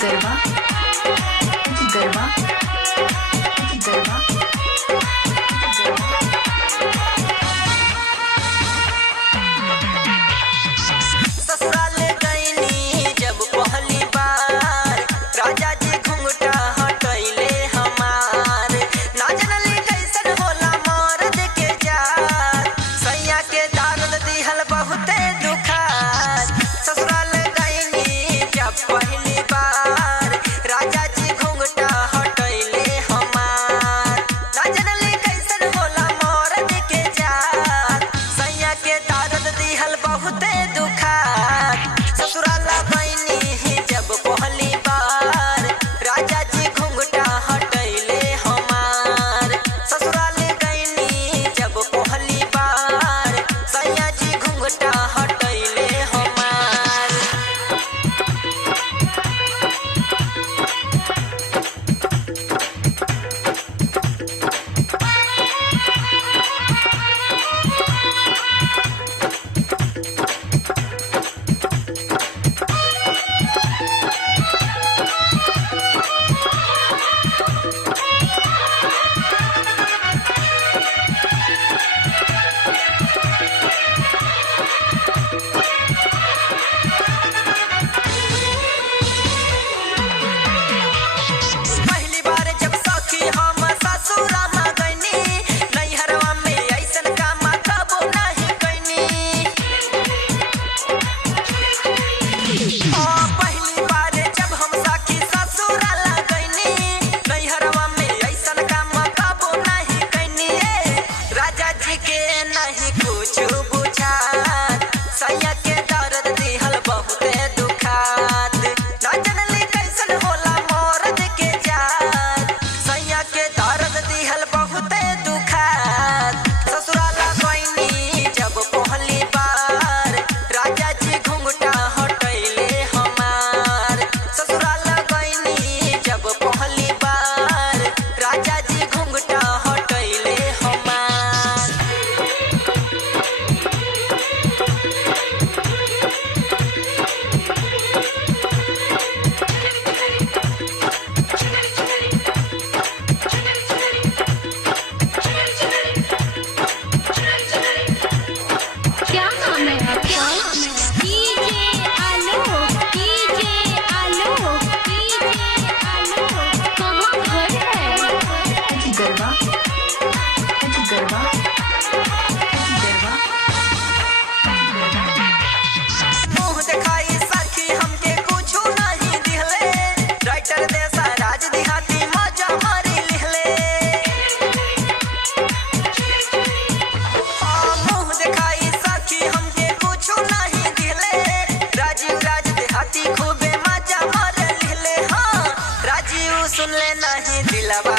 गरबा गरबा गरबा ससुराल गईनी जब पहली बार राजा जी घुंघटा हटैले हमार ना जनली कैसन होला मर्द के जात सैया के दर्द दिहल बहुते दुखात ससुराल गईनी जब पहली बार राजा जी घुंघटा हटैले हमार ना जनली कैसन होला मर्द के जात सैया के दर्द दिहल बहुते दुखात ससुराल गईनी जब पहली बार राजा जी घुंघटा हटैले हमार ससुराल गईनी जब पहली बार सैया जी घुंघटा हटैले हमार पहली बार जब सखी हम ससुरा में गईनी नैहरवा में ऐसन काम कबो नहीं कैनी पहली बार जब हम सखी ससुरा गईनी नैहरवा में ऐसन काम कबो नहीं कैनी राजा जी के नहीं कुछ बुझात सैया के दर्द दिहल बहुते दुखात ना जनली कैसन होला मर्द के जात सैया के दर्द दिहल बहुते दुखात ससुराल गईनी जब पहली बार राजा जी घुंघटा हटैले हमार ससुराल गईनी जब पहली बार राजा जी घुंघटा हटैले हमार क्या नाम है आपका? DJ Alok DJ Alok DJ Alok कहाँ घर है? गरबा गरबा गरबा मुँह दिखाई सखी हमके कुछो नहीं दिहले राइटर देसा राज दिहाती मजा मारी लिहले मुँह दिखाई सखी हमके कुछो नहीं दिहले राजीव राज दिहाती खूबे मजा मार लिहले हाँ राजीव सुन ले नहीं दिलवा